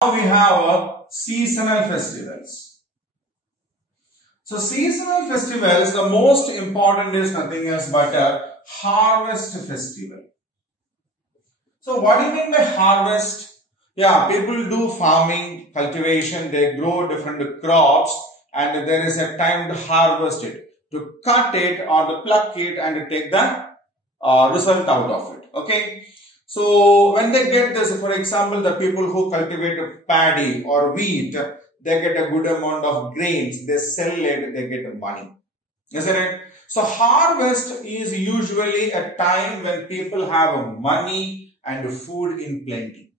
Now we have seasonal festivals. So seasonal festivals, the most important is nothing else but a harvest festival. So what do you mean by harvest? Yeah, people do farming, cultivation, they grow different crops and there is a time to harvest it, to cut it or to pluck it and to take the result out of it. Okay. So when they get this, for example, the people who cultivate paddy or wheat, they get a good amount of grains, they sell it, they get money. Isn't it? So harvest is usually a time when people have money and food in plenty.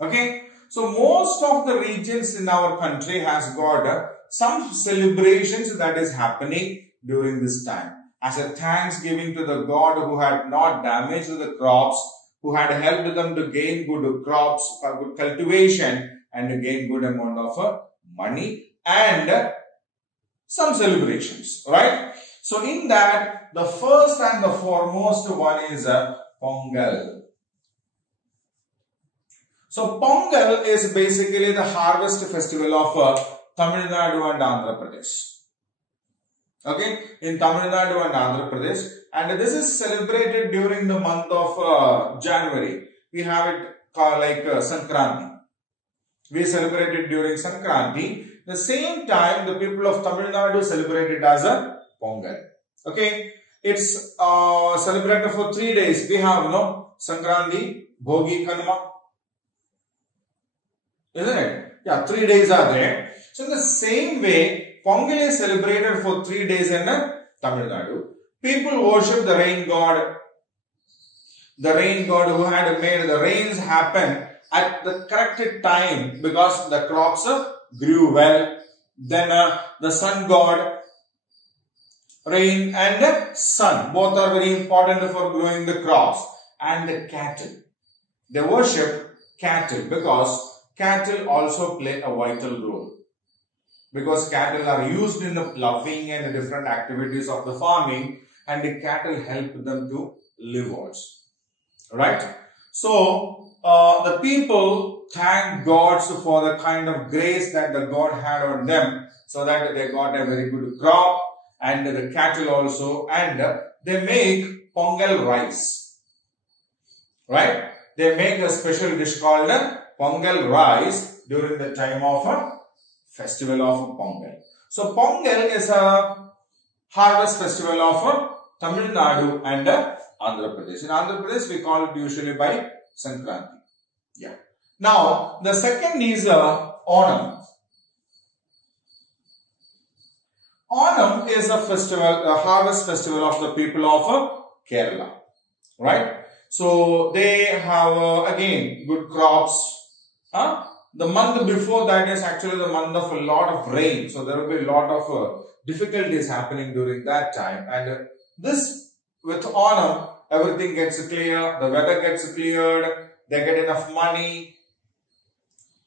Okay, so most of the regions in our country has got some celebrations that is happening during this time. As a thanksgiving to the God who had not damaged the crops, who had helped them to gain good crops, good cultivation and to gain good amount of money and some celebrations, right? So in that, the first and the foremost one is Pongal. So Pongal is basically the harvest festival of Tamil Nadu and Andhra Pradesh. Okay, in Tamil Nadu and Andhra Pradesh, and this is celebrated during the month of January. We have it called like Sankranti. We celebrate it during Sankranti. The same time, the people of Tamil Nadu celebrate it as a Pongal. Okay, it's celebrated for 3 days. We have Sankranti, Bhogi, Kanma. Isn't it? Yeah, 3 days are there. So in the same way, Pongal is celebrated for 3 days in Tamil Nadu. People worship the rain god. The rain god who had made the rains happen at the correct time because the crops grew well. Then the sun god, rain and sun, both are very important for growing the crops. And the cattle. They worship cattle because cattle also play a vital role. Because cattle are used in the ploughing and different activities of the farming, and the cattle help them to live also. Right? So, the people thank gods for the kind of grace that the God had on them, so that they got a very good crop, and the cattle also, and they make Pongal rice. Right? They make a special dish called Pongal rice during the time of a festival of Pongal. So Pongal is a harvest festival of Tamil Nadu and Andhra Pradesh. In Andhra Pradesh, we call it usually by Sankranti. Yeah. Now, the second is Onam. Onam is a festival, a harvest festival of the people of Kerala. Right? So, they have again good crops. The month before that is actually the month of a lot of rain. So, there will be a lot of difficulties happening during that time. And this, with Onam, everything gets clear, the weather gets cleared, they get enough money,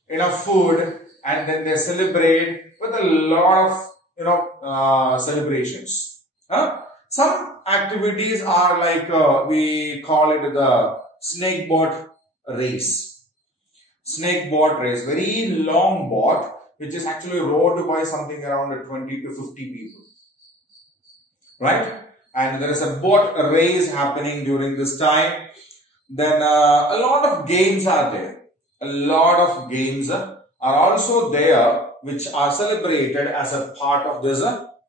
enough food, and then they celebrate with a lot of, celebrations. Some activities are like, we call it the snake boat race. Snake boat race, very long boat, which is actually rowed by something around 20 to 50 people. Right? And there is a boat race happening during this time. Then a lot of games are there. A lot of games are also there, which are celebrated as a part of this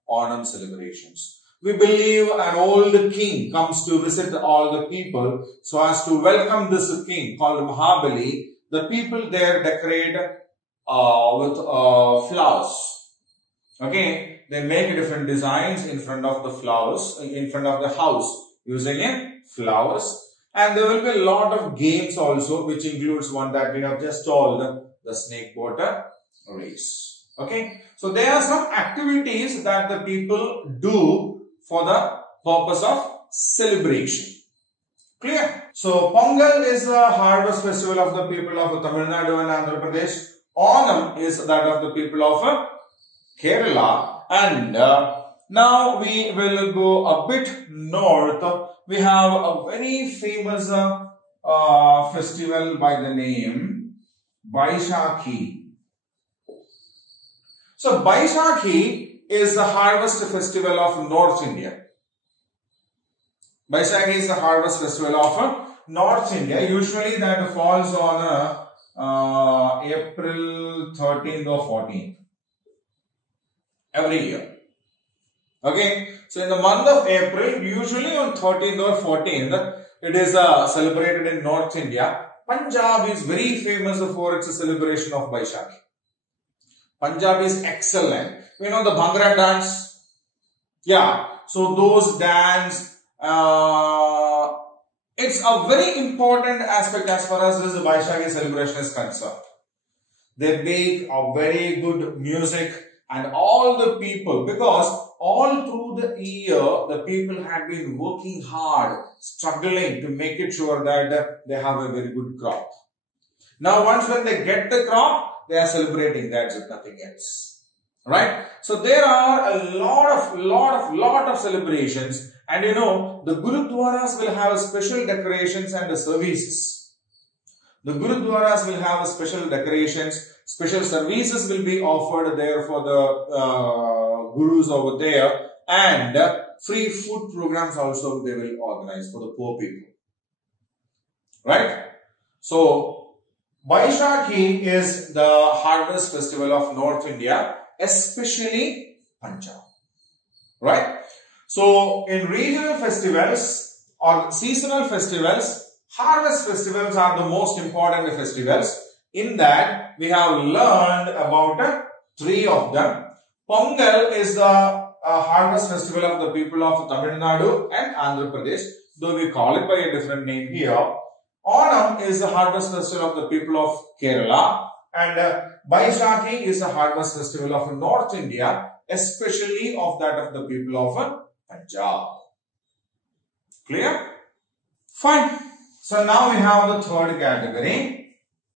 Onam celebrations. We believe an old king comes to visit all the people. So as to welcome this king called Mahabali, the people there decorate with flowers. Okay, they make different designs in front of the flowers, in front of the house using flowers. And there will be a lot of games also, which includes one that we have just told, the snake boat race. Okay, so there are some activities that the people do for the purpose of celebration. Clear? So, Pongal is the harvest festival of the people of Tamil Nadu and Andhra Pradesh. Onam is that of the people of Kerala. And now we will go a bit north. We have a very famous festival by the name Bhaisakhi. So Bhaisakhi is the harvest festival of North India. Bhaisakhi is the harvest festival of North India. Usually that falls on April 13th or 14th every year. Okay, so in the month of April, usually on 13th or 14th, it is celebrated in North India. Punjab is very famous for its celebration of Bhaisakhi. Punjab is excellent. You know the Bhangra dance? Yeah, so those dance, it's a very important aspect as far as this Bhaisakhi celebration is concerned. They make a very good music and all the people, because all through the year, the people have been working hard, struggling to make it sure that they have a very good crop. Now, once when they get the crop, they are celebrating. That's it, nothing else. Right? So, there are a lot of celebrations. And you know, the Gurudwaras will have special decorations and services. The Gurudwaras will have special decorations, special services will be offered there for the Gurus over there, and free food programs also they will organize for the poor people. Right? So, Bhaisakhi is the harvest festival of North India, especially Punjab. Right? So, in regional festivals or seasonal festivals, harvest festivals are the most important festivals. In that, we have learned about 3 of them. Pongal is the harvest festival of the people of Tamil Nadu and Andhra Pradesh, though we call it by a different name here. Onam is the harvest festival of the people of Kerala, and Bhaisakhi is the harvest festival of North India, especially of that of the people of Punjab. Clear? Fine. So now we have the third category.